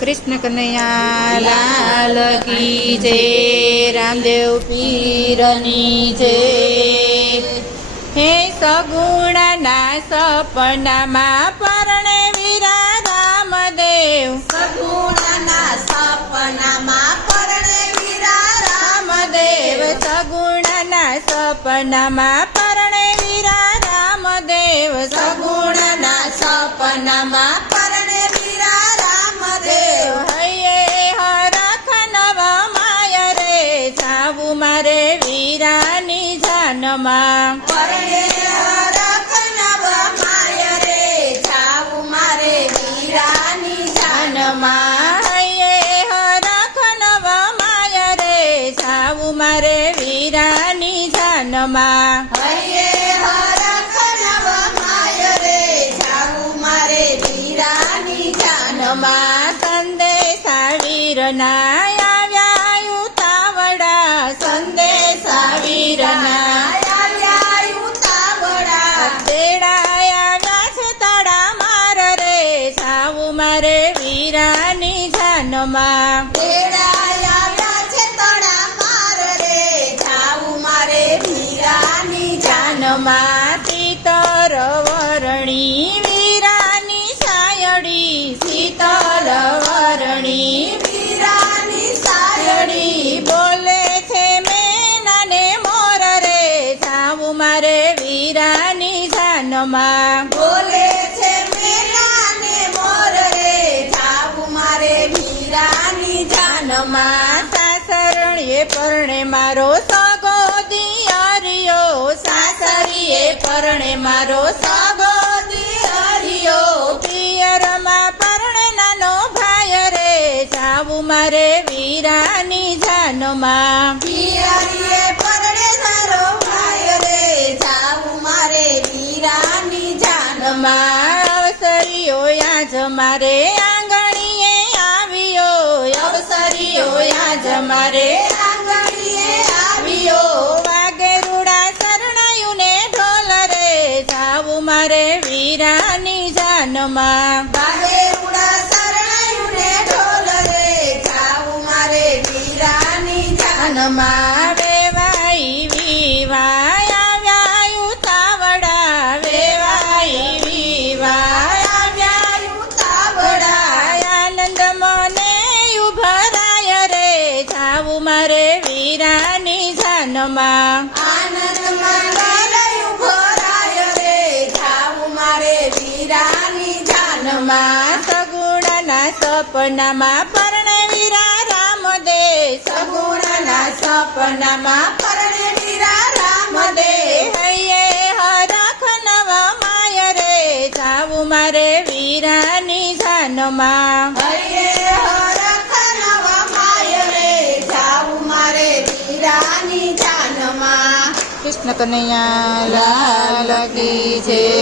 કૃષ્ણ કનૈયા લાલ કી જય રામદેવ પીરની જય. હે સગુણના સપનામાં પરણે વીરા રામદેવ. સગુણના સપનામાં પરણે વીરા રામદેવ. સગુણના સપનામાં મારે વીરાની જાનમાં હૈયે હરખ નવ માય રે જાવું મારે વીરાની જાનમાં સંદેશા વીરના જાનમાં જાનમાં શીતળ વરણી વીરાની સાયડી. શીતળ વરણી સાયડી. બોલે છે મેનાને મોર રે. સાવું મારે વીરાની જાનમાં બોલે સાસરણીએ પરણે મારો સગો દિયારિયો. સાસરીએ પરણે મારો સગો દિયારિયો. પિયરમાં પરણે નાનો ભાઈ રે. જાવું મારે વીરાની જાનમાં. પિયરીએ પરણે મારો ભાઈ રે. જાવું મારે વીરાની જાનમાં. માં અવસરીઓ યાજ મારે યાજ મારે આંગણીએ આવ્યો. વાગે રૂડા શરણાયુને ઢોલ રે. જાવું મારે વીરાની જાનમાં. વાગે રૂડા શરણાયું ને ઢોલ રે. જાવું મારે વીરાની જાનમાં. મારે વીરાની જાનમાં. આનંદ મંગલ ઊભો રાય રે. જાવું મારે વીરાની જાનમાં. સગુણના સપનામાં પરણે વીરા રામદે. સગુણના સપનામાં પરણે વીરા રામદે. હૈયે હરખ નવા માય રે જાવું મારે વીરાની જાનમાં. હૈયે વીરાની જાનમાં કૃષ્ણ કનૈયા લાલ કી જય.